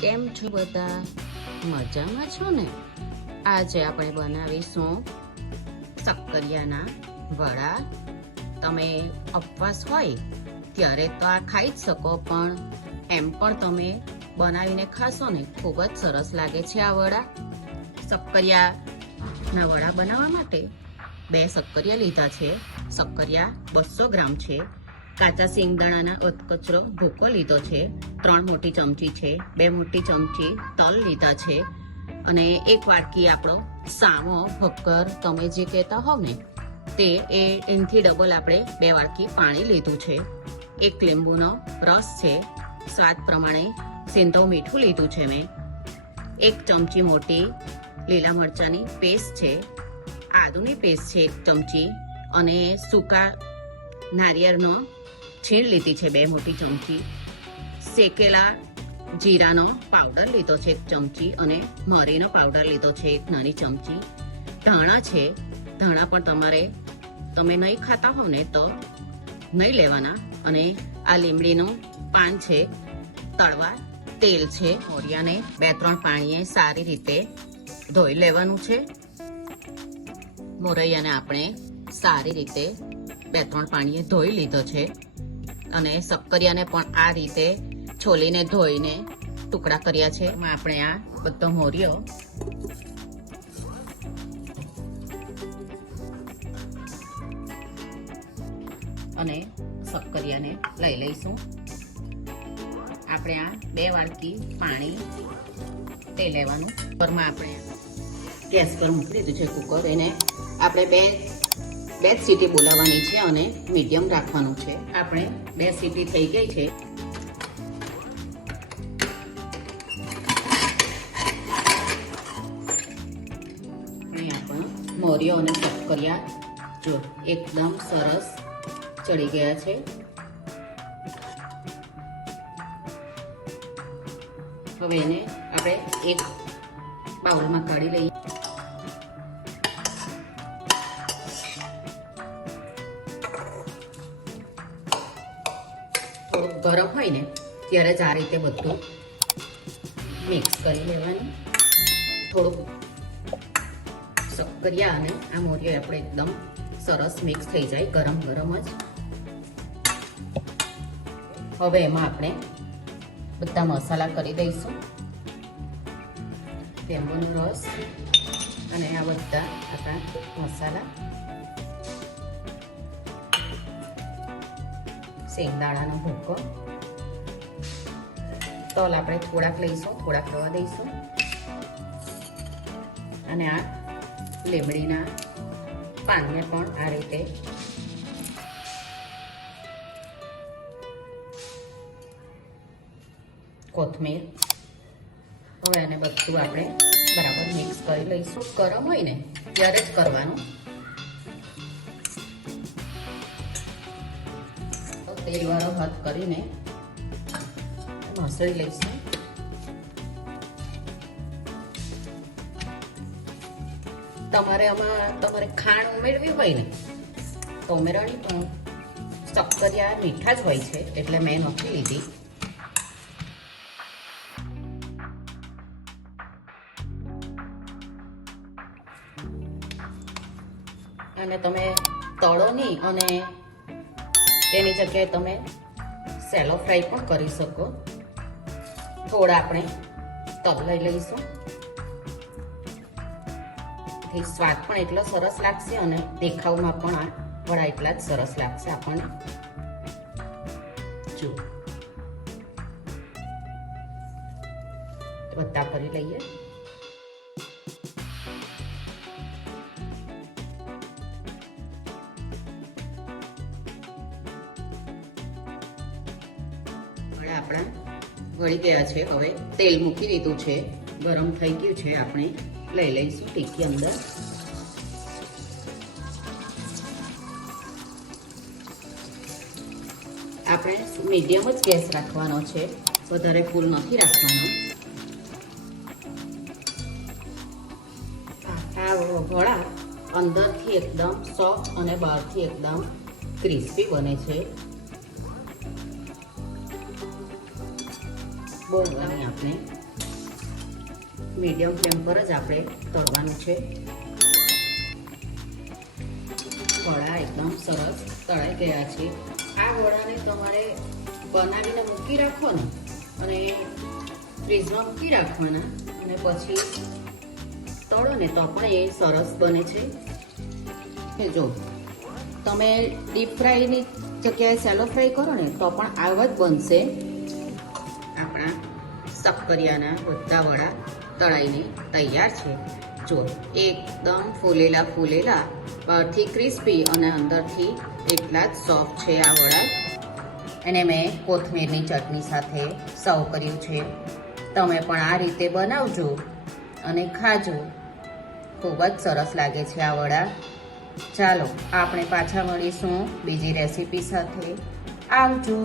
કેમ છો બધા? મજામાં છો ને? આજે આપણે બનાવીશું શક્કરિયાના વડા. તમે ઉપવાસ હોય ત્યારે તો આ ખાઈ જ શકો, પણ એમ પણ તમે બનાવીને ખાશો ને ખૂબ જ સરસ લાગે છે આ વડા. શક્કરિયાના વડા બનાવવા માટે 2 શક્કરિયા લીધા છે. શક્કરિયા 200 ગ્રામ છે. કાચા સિંગદાણાના અધકચરો ભૂકો લીધો છે. 3 મોટી ચમચી છે. 2 મોટી ચમચી તલ લીધા છે. અને 1 વાટકી આપણો સામો ભક્કર તમે જે કહેતા હોવ ને તે એનાથી ડબલ આપણે 2 વાટકી પાણી લીધું છે. 1 લીંબુનો રસ છે. સ્વાદ પ્રમાણે સિંધવ મીઠું લીધું છે મેં. 1 ચમચી મોટી લીલા મરચાંની પેસ્ટ છે. આદુની પેસ્ટ છે 1 ચમચી. અને સૂકા નારિયેળનો છીણ લીધી છે 2 મોટી ચમચી. શેકેલા જીરાનો પાવડર લીધો છે 1 ચમચી. અને મરીનો પાવડર લીધો છે 1 નાની ચમચી. ધાણા છે. ધાણા પણ તમે નહીં ખાતા હો ને તો નહીં લેવાના. અને આ લીમડીનું પાન છે. તળવા તેલ છે. મોરિયાને 2-3 પાણીએ સારી રીતે ધોઈ લેવાનું છે. મોરૈયાને આપણે સારી રીતે 2-3 પાણીએ ધોઈ લીધો છે. અને શક્કરિયાને પણ આ રીતે છોલીને ધોઈને ટુકડા કર્યા છે. એમાં આપણે આ બધો મોરિયો અને શક્કરિયાને લઈ લઈશું. આપણે આ 2 વાટકી પાણી તે લેવાનું. કુકરમાં આપણે ગેસ પર મૂકી દીધું છે કુકર. એને આપણે બે સીટી બોલાવવાની છે અને મીડિયમ રાખવાનું છે. આપણે 2 સીટી થઈ ગઈ છે. અહીંયા પણ મોરિયો અને શક્કરિયા જો એકદમ સરસ ચડી ગયા છે. હવે એને આપણે એક બાઉલમાં કાઢી લઈએ. થોડુંક ગરમ હોય ને ત્યારે જ આ રીતે બધું મિક્સ કરી લેવાનું. થોડુંક શક્કરિયા અને આ મોરિયો આપણે એકદમ સરસ મિક્સ થઈ જાય ગરમ ગરમ જ. હવે એમાં આપણે બધા મસાલા કરી દઈશું. લીંબુનો રસ અને આ બધા આપણા મસાલા. શેંગદાણાનો ભૂકો. તલ આપણે થોડાક લઈશું, થોડાક રવા દઈશું. અને આ લીમડીના પાનને પણ આ રીતે કોથમીર. હવે આને બધું આપણે બરાબર મિક્સ કરી લઈશું. ગરમ હોય ને ત્યારે જ કરવાનું. તેલવાળો હાથ કરીને મસળી લઈશું. તમારે ખાંડ ઉમેરવી હોય ને તો ઉમેરવાની, પણ શક્કરિયા મીઠા જ હોય છે એટલે મેં નથી લીધી. અને તમે તળો નહીં અને તેની જગ્યાએ તમે સેલો ફ્રાય પણ કરી શકો. થોડા આપણે તલ લઈ લઈશું. સ્વાદ પણ એટલો સરસ લાગશે અને દેખાવમાં પણ આ વડા એટલા જ સરસ લાગશે આપણને. જો બધા કરી લઈએ. આપણા વળી ગયા છે. હવે તેલ મૂકી દીધું છે, ગરમ થઈ ગયું છે. આપણે લઈ લઈશું ટીકી અંદર. આપણે મીડિયમ જ ગેસ રાખવાનો છે, વધારે ફૂલ નથી રાખવાનો. આ વડા અંદરથી એકદમ સોફ્ટ અને બહારથી એકદમ ક્રિસ્પી બને છે. બહુ નહીં, આપણે મીડિયમ ફ્લેમ પર જ આપણે તળવાનું છે. વડા એકદમ સરસ તળાઈ ગયા છે. આ વડાને તમારે બનાવીને મૂકી રાખો ને અને ફ્રીજમાં મૂકી રાખવાના અને પછી તળો ને તો પણ એ સરસ બને છે. જો તમે ડીપ ફ્રાયની જગ્યાએ સેલો ફ્રાય કરો ને તો પણ આવા જ બનશે. આપણા શક્કરિયાના બધા વડા તળાઈને તૈયાર છે. જો એકદમ ફૂલેલા બહારથી ક્રિસ્પી અને અંદરથી એટલા જ સોફ્ટ છે આ વડા. અને મેં કોથમીરની ચટણી સાથે સર્વ કર્યું છે. તમે પણ આ રીતે બનાવજો અને ખાજો. ખૂબ જ સરસ લાગે છે આ વડા. ચાલો આપણે પાછા મળીશું બીજી રેસીપી સાથે. આવજો.